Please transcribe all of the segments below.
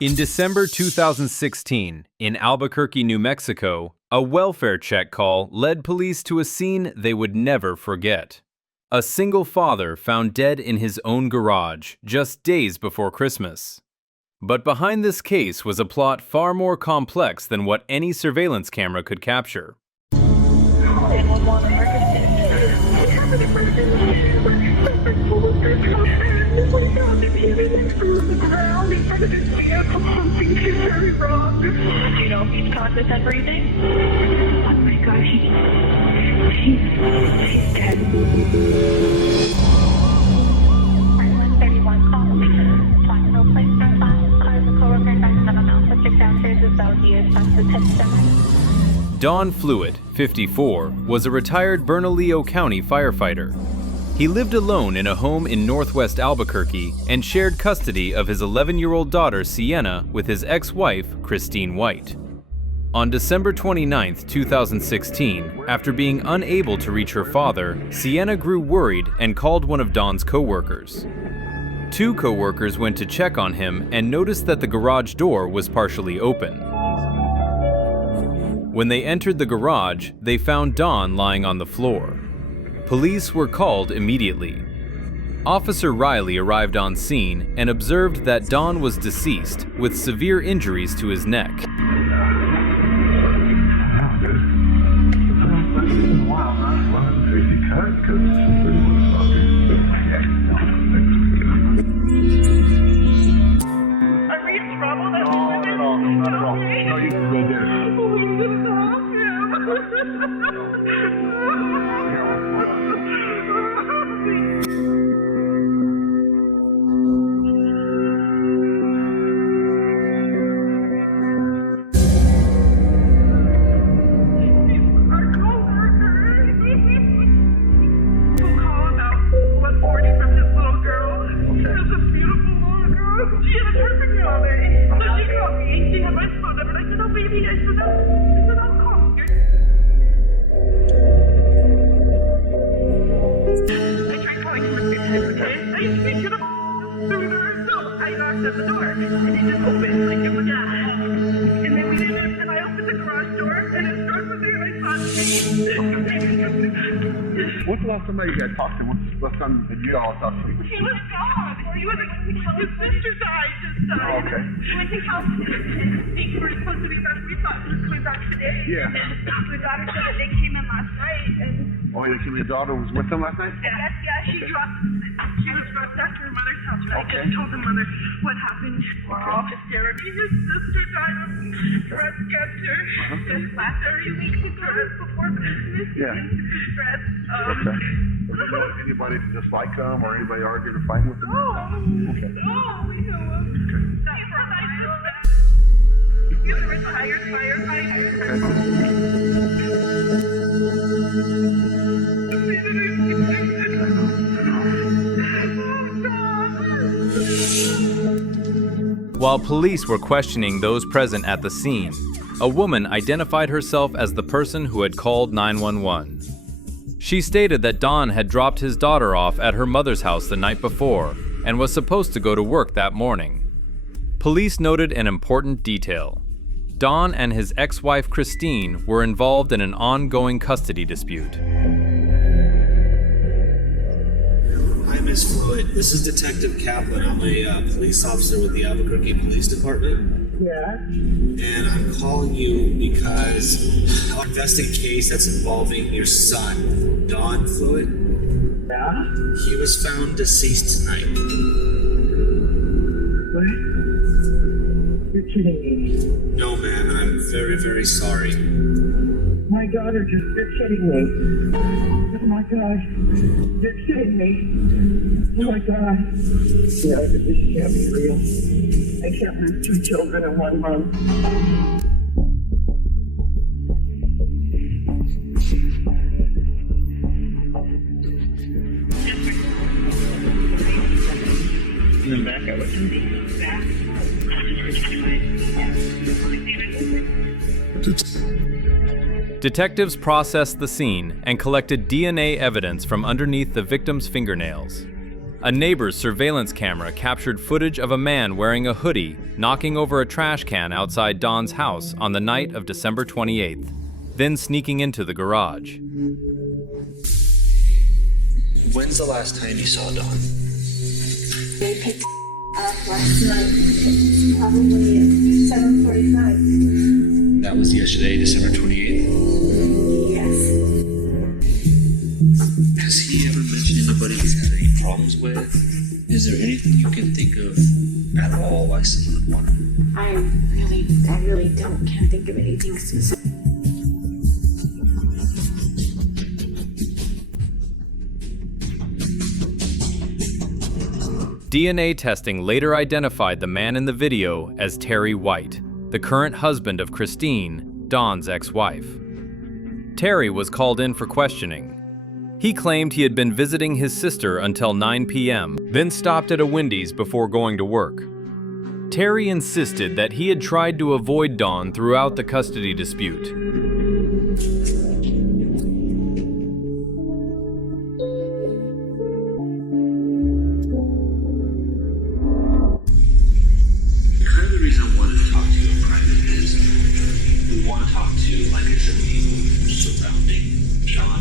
In December 2016, in Albuquerque, New Mexico, a welfare check call led police to a scene they would never forget. A single father found dead in his own garage just days before Christmas. But behind this case was a plot far more complex than what any surveillance camera could capture. You know, he's conscious and breathing. Oh my gosh, he's dead. 131 call. Find no place for five. Cars a coworker back on the Pacific downstairs is out here. That's the test. Don Fluitt, 54, was a retired Bernalillo County firefighter. He lived alone in a home in northwest Albuquerque and shared custody of his 11-year-old daughter Sienna with his ex-wife, Christine White. On December 29, 2016, after being unable to reach her father, Sienna grew worried and called one of Don's co-workers. Two co-workers went to check on him and noticed that the garage door was partially open. When they entered the garage, they found Don lying on the floor. Police were called immediately. Officer Riley arrived on scene and observed that Don was deceased with severe injuries to his neck. What's the last time you guys talked to him? What's the last time that you all talked to him? He was gone. He was, his sister died, just died. Oh, okay. He went to house and we were supposed to be back. We thought he was coming back today. Yeah. The daughter said that they came in last night. And Oh, your daughter was with them last night? yeah, she was dropped after her mother's house. And I just told the mother what happened. We're all hysterical. His sister died of breast cancer. Just last 30 weeks ago, before Christmas. Yeah. Stress. Okay. Do you know anybody just like him or anybody arguing or fighting with him? Okay. We know him. He's a retired firefighter. While police were questioning those present at the scene, a woman identified herself as the person who had called 911. She stated that Don had dropped his daughter off at her mother's house the night before and was supposed to go to work that morning. Police noted an important detail. Don and his ex-wife Christine were involved in an ongoing custody dispute. Hi, Ms. Fluitt. This is Detective Kaplan. I'm a police officer with the Albuquerque Police Department. Yeah. And I'm calling you because I'm investigating a case that's involving your son, Don Fluitt. Yeah? He was found deceased tonight. What? You're kidding me. No, ma'am. I'm very, very sorry. My daughter you're kidding me. Oh my God. You're kidding me. Oh my God. No, this can't be real. I can't lose 2 children in 1 month. And then back at it. Detectives processed the scene and collected DNA evidence from underneath the victim's fingernails. A neighbor's surveillance camera captured footage of a man wearing a hoodie knocking over a trash can outside Don's house on the night of December 28th, then sneaking into the garage. When's the last time you saw Don? They picked up last night, probably at 7:45. That was yesterday, December 28th. Yes. Has he ever mentioned anybody he's had any problems with? Is there anything you can think of at all why someone would want him? I really can't think of anything specific. DNA testing later identified the man in the video as Terry White, the current husband of Christine, Don's ex-wife. Terry was called in for questioning. He claimed he had been visiting his sister until 9 p.m., then stopped at a Wendy's before going to work. Terry insisted that he had tried to avoid Don throughout the custody dispute. Kind of the reason I wanted to talk to you in private is we want to talk to, like I said, people surrounding John.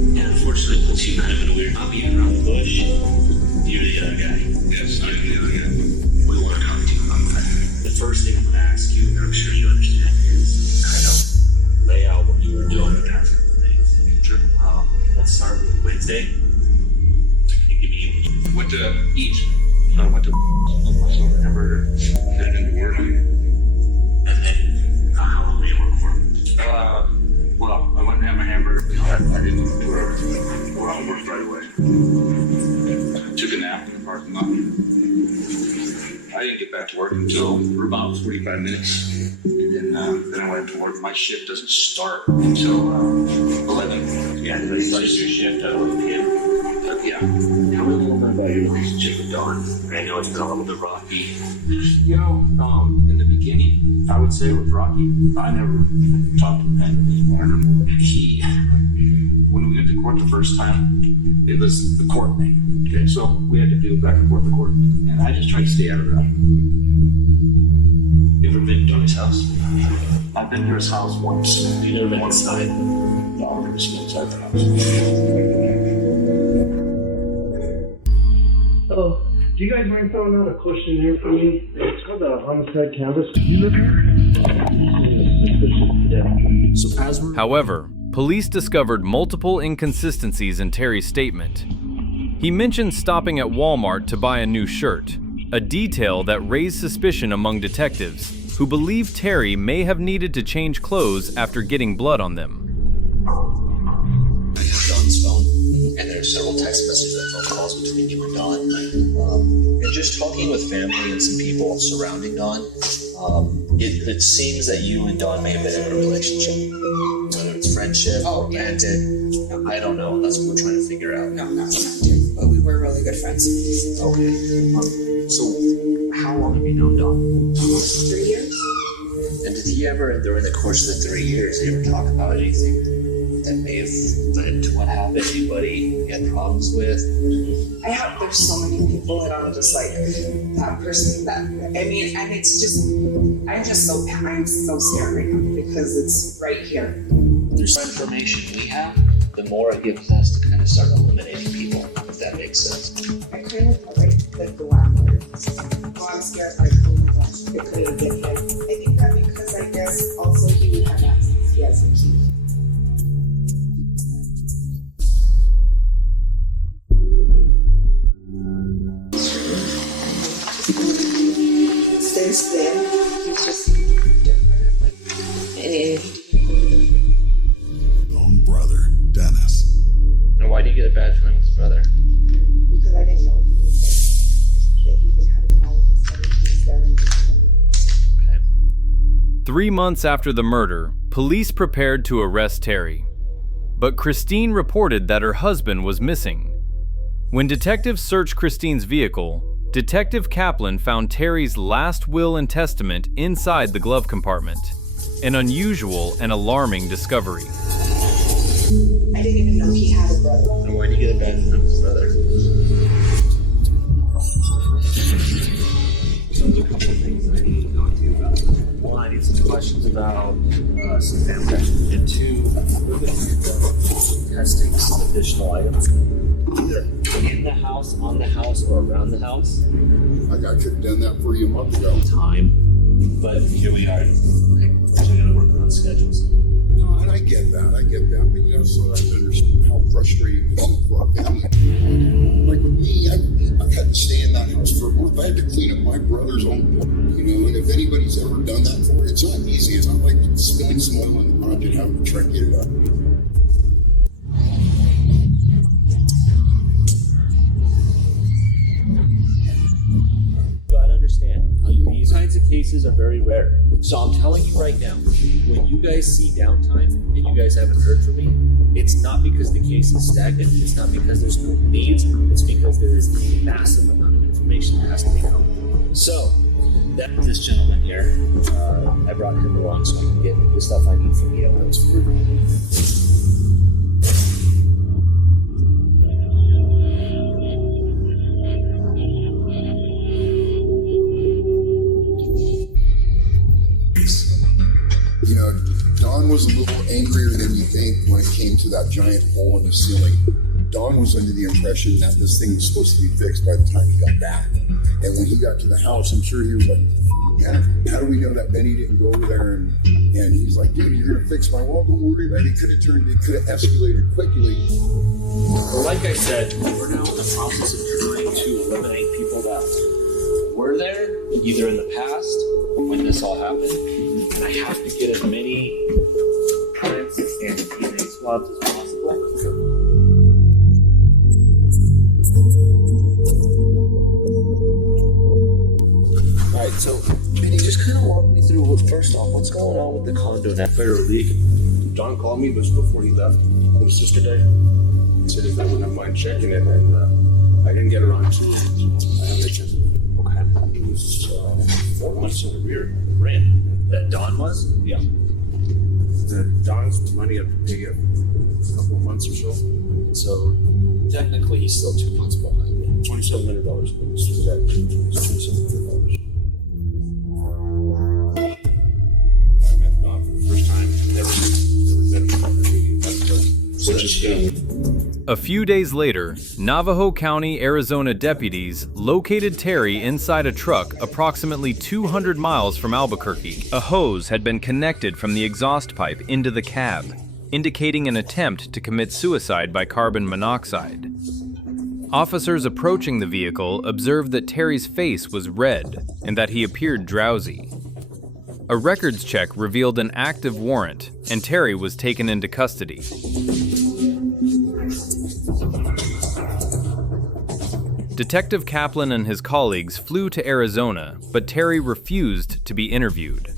And unfortunately, it puts you kind of in a weird, not being around the bush. You're the other guy. Yes, I'm the other guy. We want to talk to you about that. The first thing I'm going to ask you, and I'm sure you understand, is kind of lay out what you were doing the past couple of days. Sure. Let's start with Wednesday. Can you give me What to eat? I went to hamburger, headed into work. and then how long were you on for? Well, I went and had my hamburger. I didn't do everything. Well, I worked right away. Took a nap in the parking lot. I didn't get back to work until for about 45 minutes. And then I went to work. My shift doesn't start until 11. Yeah, they started your shift at 11 p.m. Yeah. Tell me a little bit about your relationship with Dawn. I know it's been a little bit rocky. You know, in the beginning, I would say it was rocky. I never talked to him anymore. When we went to court the first time, it was the court thing. Okay, so we had to do back and forth to court. And I just tried to stay out of it. You ever been to Donnie's house? I've been to his house once. You never been inside? No, I've never been inside the house. Oh, do you guys mind filling out a questionnaire for me? It's called a homicide canvas. Can you look at it? So as we're However, police discovered multiple inconsistencies in Terry's statement. He mentioned stopping at Walmart to buy a new shirt, a detail that raised suspicion among detectives, who believed Terry may have needed to change clothes after getting blood on them. Dawn's phone, and there are several text messages and phone calls between you and Dawn. And just talking with family and some people surrounding Dawn, it seems that you and Dawn may have been in a relationship. Whether it's friendship or romantic, I don't know. That's what we're trying to figure out. No, that's not true. But we were really good friends. Okay. So, how long have you known Dawn? Almost 3 years. And did he ever, during the course of the 3 years, did he ever talk about anything that may have led to what happened? Anybody he had problems with? There's so many people that I'm just like, that person that, and it's just, I'm so scared right now because it's right here. There's more information we have, the more it gives us to kind of start eliminating people, if that makes sense. I kind of feel like the landlord. Oh, I'm scared like, oh my gosh, it couldn't get him. I think that because I guess also he would have access, he has a key. Since then, he's just different. Own brother, Dennis. Now, why do you get a bad feeling with his brother? Because I didn't know he was there. They even had a all of a sudden he's there and Okay. 3 months after the murder, police prepared to arrest Terry. But Christine reported that her husband was missing. When detectives searched Christine's vehicle, Detective Kaplan found Terry's last will and testament inside the glove compartment, an unusual and alarming discovery. I didn't even know he had a brother. Now, why do you get a bad feeling with his brother? about some family and two, testing some additional items, either in the house, on the house, or around the house. Like I could have done that for you a month ago. Time, but here we are. I gotta work around schedules. No, and I get that, but you also have to understand how frustrating it is for our family. Like with me, I had to stay in that house for a month. I had to clean up my brother's own blood, and if anybody's ever done that for it, it's not easy. It's not like spilling some oil on the garage and having to try and get it up. You gotta understand, these kinds of cases are very rare. So I'm telling you right now, when you guys see downtime and you guys haven't heard from me, it's not because the case is stagnant, it's not because there's no needs, it's because there is a massive amount of information that has to be come. So, this gentleman here, I brought him along so I can get the stuff I need from Jailhouse. Don was a little angrier than you think when it came to that giant hole in the ceiling. Don was under the impression that this thing was supposed to be fixed by the time he got back. And when he got to the house, I'm sure he was like, man, how do we know that Benny didn't go over there? And he's like, dude, you're going to fix my wall. Don't worry about it. It could have escalated quickly. Well, like I said, we're now in the process of trying to eliminate people that were there, either in the past, when this all happened, and I have to get as many prints and DNA swabs as possible. Alright, so Benny, just kind of walk me through first off, what's going on with the condo now? Fire leak. Don called me just before he left on his sister day. He said if I wouldn't mind checking it, and I didn't get around to it. I have it. Okay. It was 4 months in the rear rent. That Don was? Yeah. Don's money up to pay a couple of months or so. So technically he's still 2 months behind. $2,700. $2,700. I met Don for the first time. Never met him. A few days later, Navajo County, Arizona deputies located Terry inside a truck approximately 200 miles from Albuquerque. A hose had been connected from the exhaust pipe into the cab, indicating an attempt to commit suicide by carbon monoxide. Officers approaching the vehicle observed that Terry's face was red and that he appeared drowsy. A records check revealed an active warrant, and Terry was taken into custody. Detective Kaplan and his colleagues flew to Arizona, but Terry refused to be interviewed.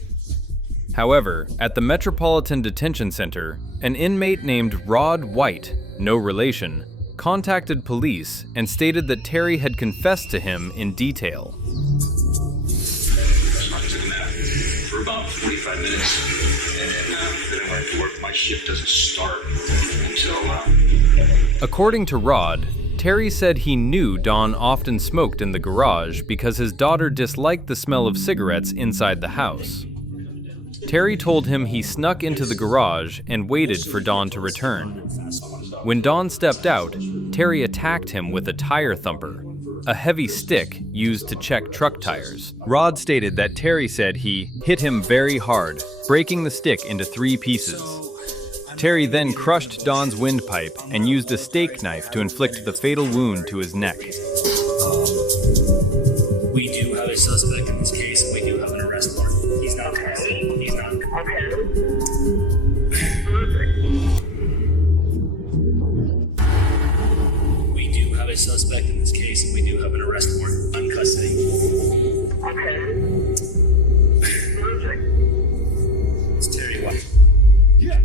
However, at the Metropolitan Detention Center, an inmate named Rod White, no relation, contacted police and stated that Terry had confessed to him in detail. I took a nap for about 45 minutes, and then I went to work. My shift doesn't start until... According to Rod, Terry said he knew Don often smoked in the garage because his daughter disliked the smell of cigarettes inside the house. Terry told him he snuck into the garage and waited for Don to return. When Don stepped out, Terry attacked him with a tire thumper, a heavy stick used to check truck tires. Rod stated that Terry said he hit him very hard, breaking the stick into 3 pieces. Terry then crushed Don's windpipe and used a steak knife to inflict the fatal wound to his neck. We do have a suspect in this case, and we do have an arrest warrant. He's not custody. He's not. We do have a suspect in this case, and we do have an arrest warrant on custody. It's Terry White. Yeah.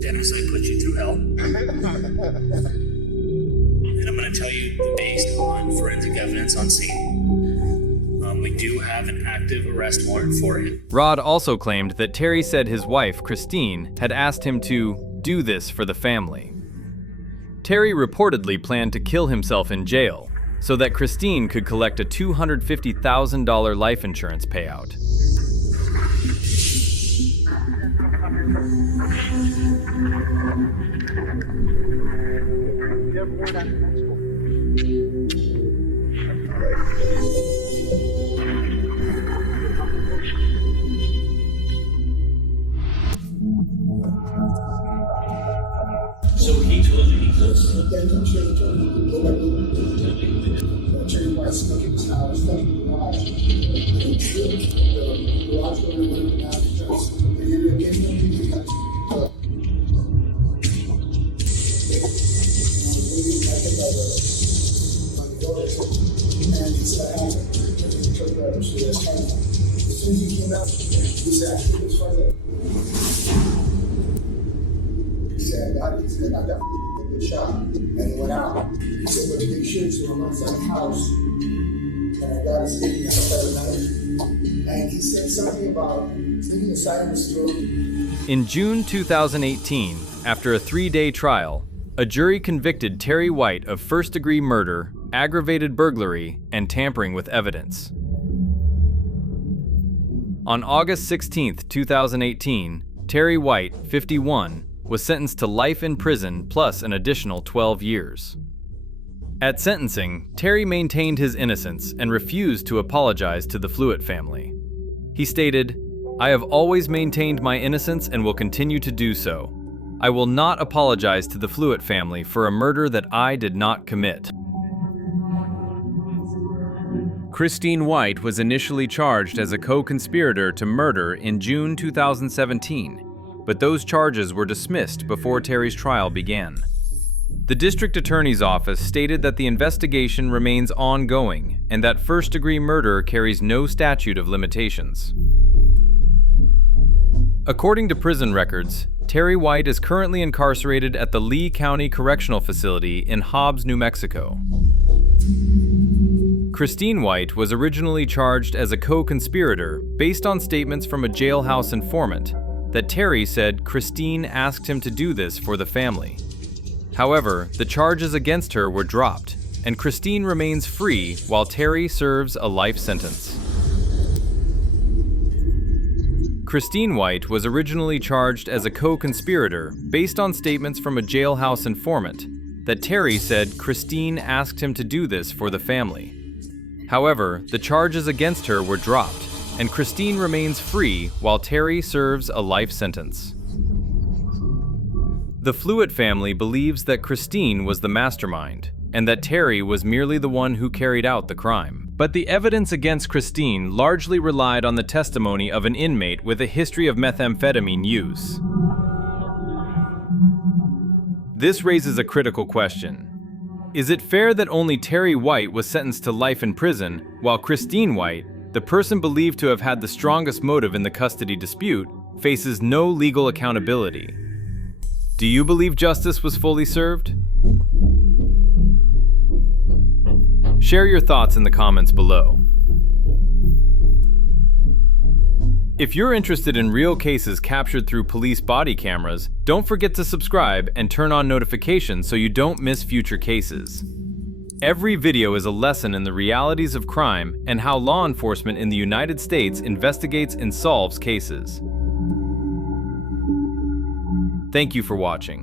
Dennis, I put you through hell. And I'm going to tell you, based on forensic evidence on scene, we do have an active arrest warrant for him. Rod also claimed that Terry said his wife, Christine, had asked him to do this for the family. Terry reportedly planned to kill himself in jail, so that Christine could collect a $250,000 life insurance payout. So he told you he could. Then he changed it. Go back to Jerry White stuck in his house, stuck in the garage. The garage door went in the house because they ended up getting him because he got and he said, I have a truck driver, so that's kind of as soon as he came out, he said, I think it's funny. He said, I got that good shot. And he went out. He said, but you should. So I went inside the house. And I got his thing outside the night. And he said something about thinking the side of his throat. In June 2018, after a 3-day trial, a jury convicted Terry White of first-degree murder, aggravated burglary, and tampering with evidence. On August 16, 2018, Terry White, 51, was sentenced to life in prison plus an additional 12 years. At sentencing, Terry maintained his innocence and refused to apologize to the Fluitt family. He stated, "I have always maintained my innocence and will continue to do so. I will not apologize to the Fluitt family for a murder that I did not commit." Christine White was initially charged as a co-conspirator to murder in June 2017, but those charges were dismissed before Terry's trial began. The district attorney's office stated that the investigation remains ongoing and that first-degree murder carries no statute of limitations. According to prison records, Terry White is currently incarcerated at the Lee County Correctional Facility in Hobbs, New Mexico. Christine White was originally charged as a co-conspirator based on statements from a jailhouse informant that Terry said Christine asked him to do this for the family. However, the charges against her were dropped, and Christine remains free while Terry serves a life sentence. Christine White was originally charged as a co-conspirator based on statements from a jailhouse informant that Terry said Christine asked him to do this for the family. However, the charges against her were dropped, and Christine remains free while Terry serves a life sentence. The Fluitt family believes that Christine was the mastermind, and that Terry was merely the one who carried out the crime. But the evidence against Christine largely relied on the testimony of an inmate with a history of methamphetamine use. This raises a critical question. Is it fair that only Terry White was sentenced to life in prison, while Christine White, the person believed to have had the strongest motive in the custody dispute, faces no legal accountability? Do you believe justice was fully served? Share your thoughts in the comments below. If you're interested in real cases captured through police body cameras, don't forget to subscribe and turn on notifications so you don't miss future cases. Every video is a lesson in the realities of crime and how law enforcement in the United States investigates and solves cases. Thank you for watching.